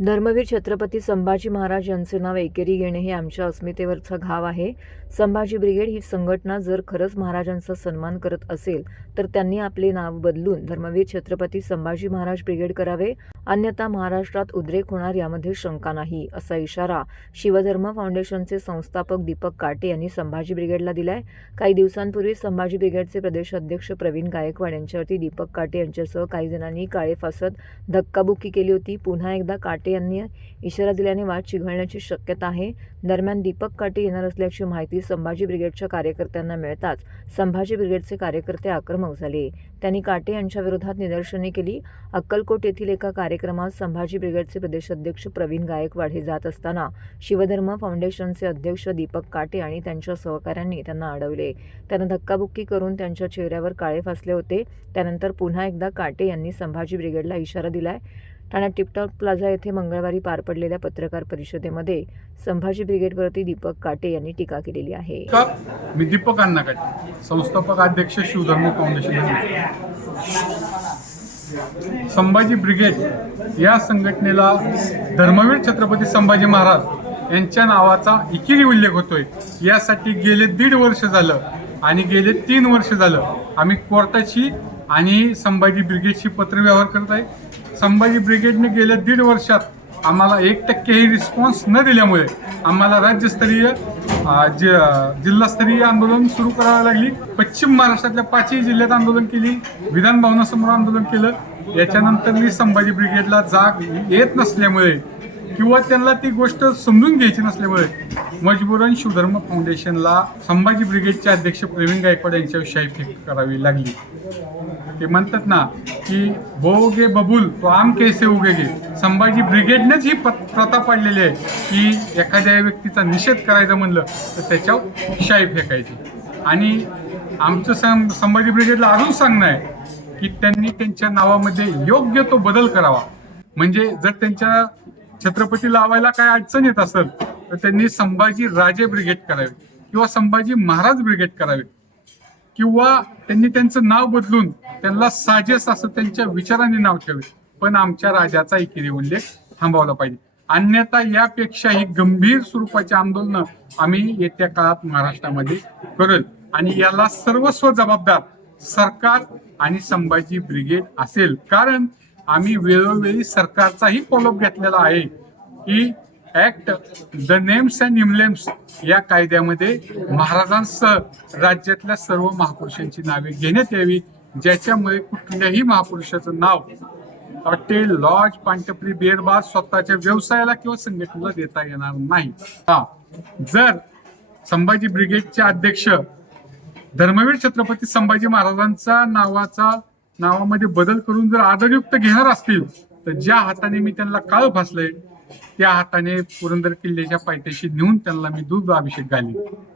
धर्मवीर छत्रपती संभाजी महाराज यांचे नाव एकेरी घेणे हे आमच्या अस्मितेवरचा घाव आहे संभाजी ब्रिगेड ही संघटना जर खरंच महाराजांचा सन्मान करत असेल तर त्यांनी आपले नाव बदलून धर्मवीर छत्रपती संभाजी महाराज ब्रिगेड करावे अन्यथा महाराष्ट्रात उद्रेक होणार यामध्ये शंका नाही असा इशारा शिवधर्म फाउंडेशनचे संस्थापक दीपक काटे यांनी संभाजी ब्रिगेडला दिलाय काही दिवसांपूर्वी संभाजी ब्रिगेडचे प्रदेश अध्यक्ष प्रवीण गायकवाड यांच्यावरती दीपक काटे यांच्यासह काही जणांनी काळे फासत धक्काबुक्की केली होती पुन्हा एकदा काटे यांनी इशारा दिल्याने वाद चिघळण्याची शक्यता आहे दरम्यान दीपक काटे येणार असल्याची माहिती संभाजी ब्रिगेडच्या कार्यकर्त्यांना मिळताच संभाजी ब्रिगेडचे कार्यकर्ते आक्रमक झाले त्यांनी काटे यांच्या विरोधात निदर्शने केली अक्कलकोट येथील एका कार्यक्रमात संभाजी ब्रिगेडचे प्रदेशाध्यक्ष प्रवीण गायकवाड हे जात असताना शिवधर्म फाउंडेशनचे अध्यक्ष दीपक काटे आणि त्यांच्या सहकाऱ्यांनी त्यांना अडवले त्यांना धक्काबुक्की करून त्यांच्या चेहऱ्यावर काळे फासले होते त्यानंतर पुन्हा एकदा काटे यांनी संभाजी ब्रिगेडला इशारा दिलाय ठाण्यात टिपटॉक प्लाझा येथे मंगळवारी पार पडलेल्या पत्रकार परिषदेमध्ये संभाजी ब्रिगेडवरती दीपक काटे यांनी टीका केलेली आहे मी दीपक संस्थापक अध्यक्ष शिवधर्म संभाजी ब्रिगेड या संघटनेला धर्मवीर छत्रपती संभाजी महाराज यांच्या नावाचा एकेरी उल्लेख होतोय यासाठी गेले दीड वर्ष झालं आणि गेले तीन वर्ष झालं आम्ही कोर्टाची आणि संभाजी ब्रिगेडशी पत्रव्यवहार करत आहे संभाजी ब्रिगेडने गेल्या दीड वर्षात आम्हाला एक टक्केही रिस्पॉन्स न दिल्यामुळे आम्हाला राज्यस्तरीय जे जिल्हास्तरीय आंदोलन सुरू करावं लागली पश्चिम महाराष्ट्रातल्या पाचही जिल्ह्यात आंदोलन केली विधान भवनासमोर आंदोलन केलं याच्यानंतर मी संभाजी ब्रिगेडला जाग येत नसल्यामुळे किंवा त्यांना ती गोष्ट समजून घ्यायची नसल्यामुळे मजबूरन शिवधर्म फाउंडेशनला संभाजी ब्रिगेडचे अध्यक्ष प्रवीण गायकवाड यांच्याविषयी शाही फेक करावी लागली ते म्हणतात ना की बोगे बबुल तो आम कैसे उगेगे संभाजी ब्रिगेडनेच ही प्रथा पाडलेली आहे की एखाद्या व्यक्तीचा निषेध करायचा म्हणलं तर त्याच्यावर शाई फेकायची आणि आमचं सं संभाजी ब्रिगेडला अजून सांगणं आहे की त्यांनी त्यांच्या नावामध्ये योग्य तो बदल करावा म्हणजे जर त्यांच्या छत्रपती लावायला काय अडचण येत असेल तर त्यांनी संभाजी राजे ब्रिगेड करावे किंवा संभाजी महाराज ब्रिगेड करावे किंवा त्यांनी त्यांचं नाव बदलून त्यांना साजेस असं त्यांच्या विचारांनी नाव ठेवे पण आमच्या राजाचा एकेरी उल्लेख थांबवला पाहिजे अन्यथा यापेक्षा ही गंभीर स्वरूपाची आंदोलन आम्ही येत्या काळात महाराष्ट्रामध्ये करेल आणि याला सर्वस्व जबाबदार सरकार आणि संभाजी ब्रिगेड असेल कारण आम्ही वेळोवेळी सरकारचाही कोलोप घेतलेला आहे की act the names and emblems या कायद्यामध्ये महाराजांसह राज्यातल्या सर्व महापुरुषांची नावे घेण्यात यावी ज्याच्यामुळे कुठल्याही महापुरुषाचं नाव हॉटेल लॉज पानटपरी बिअर स्वतःच्या व्यवसायाला किंवा संघटनेला देता येणार नाही हा जर संभाजी ब्रिगेडचे अध्यक्ष धर्मवीर छत्रपती संभाजी महाराजांचा नावाचा नावामध्ये बदल करून जर आदरयुक्त घेणार असतील तर ज्या हाताने मी त्यांना काळ भासले त्या हाताने पुरंदर किल्ल्याच्या पायथ्याशी नेऊन त्यांना मी दूध अभिषेक घालीन